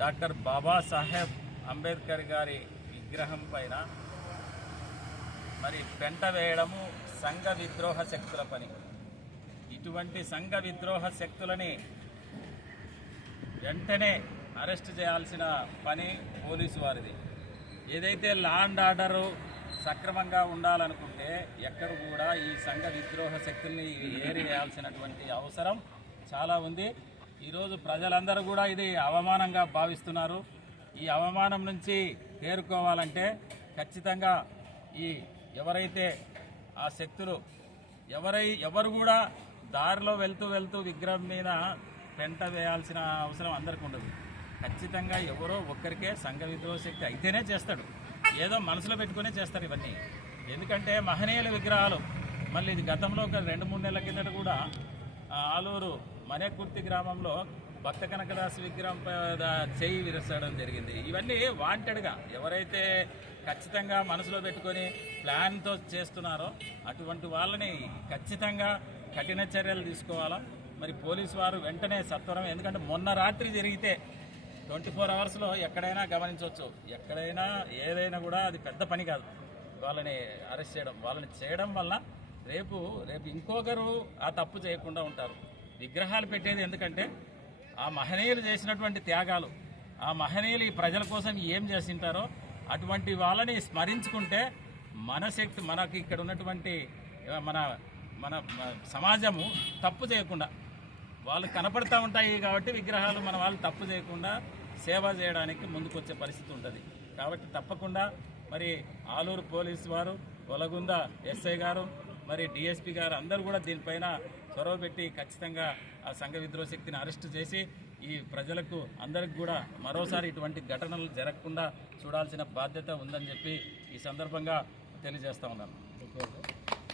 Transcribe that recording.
Doctor Babasaheb Ambedkar గారి విగ్రహం పైన మరి పెంట వేయడము సంఘ విద్రోహ శక్తుల పని. ఇటువంటి సంఘ విద్రోహ శక్తులని వెంటనే అరెస్ట్ చేయాల్సిన పని పోలీసు వారిది. ఏదైతే లా అండ్ ఆర్డరు సక్రమంగా ఉండాలనుకుంటే ఎక్కడ కూడా ఈ సంఘ విద్రోహ శక్తుల్ని ఏరి వేయాల్సినటువంటి అవసరం చాలా ఉంది. ఈరోజు ప్రజలందరూ కూడా ఇది అవమానంగా భావిస్తున్నారు. ఈ అవమానం నుంచి తేరుకోవాలంటే ఖచ్చితంగా ఈ ఎవరైతే ఆ శక్తులు ఎవరై ఎవరు కూడా దారిలో వెళ్తూ వెళ్తూ విగ్రహం మీద పెంట వేయాల్సిన అవసరం అందరికీ ఉండదు. ఖచ్చితంగా ఎవరో ఒక్కరికే సంఘ విద్రోహ శక్తి అయితేనే చేస్తాడు. ఏదో మనసులో పెట్టుకునే చేస్తారు ఇవన్నీ. ఎందుకంటే మహనీయుల విగ్రహాలు మళ్ళీ ఇది గతంలో ఒక రెండు మూడు నెలల కిందట కూడా ఆలూరు మనేకుర్తి గ్రామంలో భక్త కనకదాస్ విగ్రహం చేయి విరసడం జరిగింది. ఇవన్నీ వాంటెడ్గా ఎవరైతే ఖచ్చితంగా మనసులో పెట్టుకొని ప్లాన్తో చేస్తున్నారో అటువంటి వాళ్ళని ఖచ్చితంగా కఠిన చర్యలు తీసుకోవాలా? మరి పోలీసు వారు వెంటనే సత్వరం ఎందుకంటే మొన్న రాత్రి జరిగితే ట్వంటీ ఫోర్ అవర్స్లో ఎక్కడైనా గమనించవచ్చు. ఎక్కడైనా ఏదైనా కూడా అది పెద్ద పని కాదు. వాళ్ళని అరెస్ట్ చేయడం వాళ్ళని చేయడం వల్ల రేపు రేపు ఇంకొకరు ఆ తప్పు చేయకుండా ఉంటారు. విగ్రహాలు పెట్టేది ఎందుకంటే ఆ మహనీయులు చేసినటువంటి త్యాగాలు ఆ మహనీయులు ఈ ప్రజల కోసం ఏం చేసింటారో అటువంటి వాళ్ళని స్మరించుకుంటే మన శక్తి మనకి ఇక్కడ ఉన్నటువంటి మన మన మన సమాజము తప్పు చేయకుండా వాళ్ళు కనపడతా ఉంటాయి కాబట్టి విగ్రహాలు మన వాళ్ళు తప్పు చేయకుండా సేవ చేయడానికి ముందుకొచ్చే పరిస్థితి ఉంటుంది. కాబట్టి తప్పకుండా మరి ఆలూరు పోలీసు వారు ఒలగుంద ఎస్ఐ గారు మరి డిఎస్పీ గారు అందరూ కూడా దీనిపైన చొరవ పెట్టి ఖచ్చితంగా ఆ సంఘ విద్రోహ శక్తిని అరెస్ట్ చేసి ఈ ప్రజలకు అందరికి కూడా మరోసారి ఇటువంటి ఘటనలు జరగకుండా చూడాల్సిన బాధ్యత ఉందని చెప్పి ఈ సందర్భంగా తెలియజేస్తా ఉన్నాను.